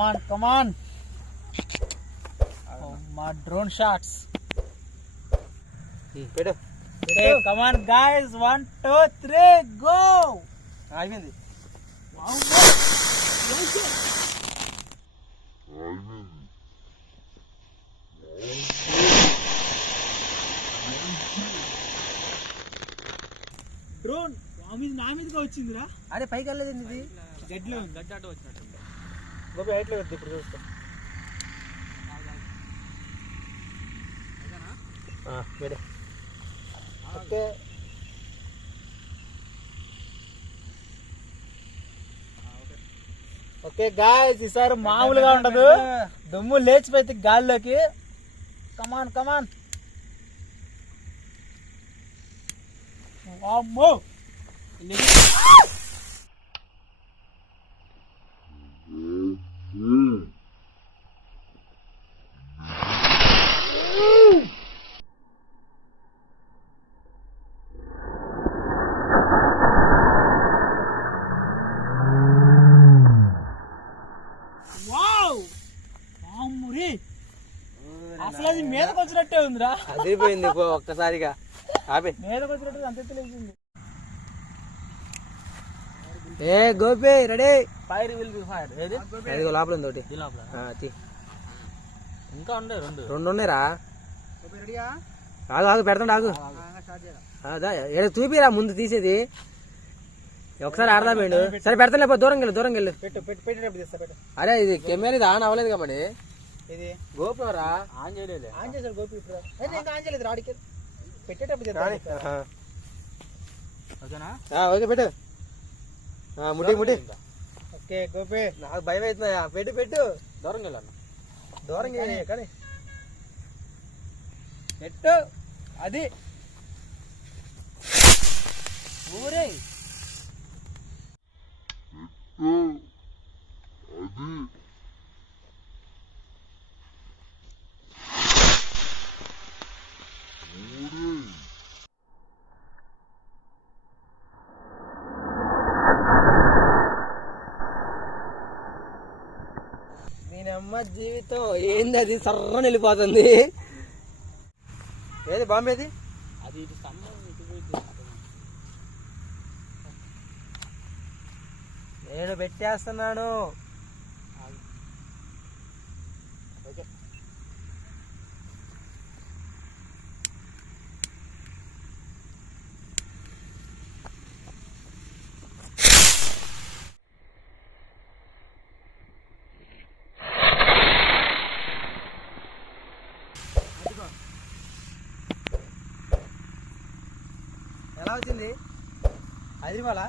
కమాన్ come on మా drone shots పెట్టు. Come on guys one two three go అయిపోయింది drone నా మీద నా మీదగా వచ్చిందిరా. అరే పైకి వెళ్ళలేదు ఇది. గడ్డిలో గడ్డి వచ్చినట్టు గోపి హైట్లో వద్దు ఇప్పుడు చూస్తా. పెట్టు. ఓకే. ఓకే గాయస్ ఈసారి మామూలుగా ఉండదు. దుమ్ము లేచిపోయింది గాల్లోకి. కమాన్ కమాన్ వామ్మో. అది మీదకి వచ్చినట్టే ఉందిరా. అదిరిపోయింది పో ఒక్కసారిగా. ఆపే. మీదకి వచ్చినట్టు అంత తెలిసింది ఏ Gopi ready. Fire will be fire ఏది? ఇదిగో లోపల ఉంది ఒకటి. లోపల. ఆ, తీ. ఇంకా ఉండే రెండు. రెండు ఉన్నాయిరా. ఆగు ఆగు పెడతాడు ఆగు. అదా ఏదో చూపిరా ముందు తీసేది. ఒకసారి ఆడదా పోయిండు సరే పెడతాను లేకపోతే దూరం వెళ్ళు దూరం వెళ్ళు. పెట్టు పెట్టు పెట్టేటప్పుడు తీస్తా పెట్టు. అరే ఇది కెమెరా ఇది ఆన్ అవ్వలేదు కాబట్టి ఇది గోపురం రా ఆన్ చేయలేదు ఆన్ గోపి ఇప్పుడు. అయితే ఇంకా ఆన్ చేయలేదు రాడికి. పెట్టేటప్పుడు చేద్దాం. ఓకేనా? ఆ, ఓకే పెట్టు. ఆ, ముట్టి ముట్టి. ఓకే గోపి. నాకు భయం అవుతుందా పెట్టు పెట్టు. దూరం వెళ్ళాను దూరం కానీ పెట్టు. అది. ఊరే దీని అమ్మ జీవితం ఏంది అది సర్రని వెళ్ళిపోతుంది. ఏది బాంబేది అది. నేను పెట్టేస్తున్నాను. ఓకే. ఎలా వచ్చింది. అది వాళ్ళ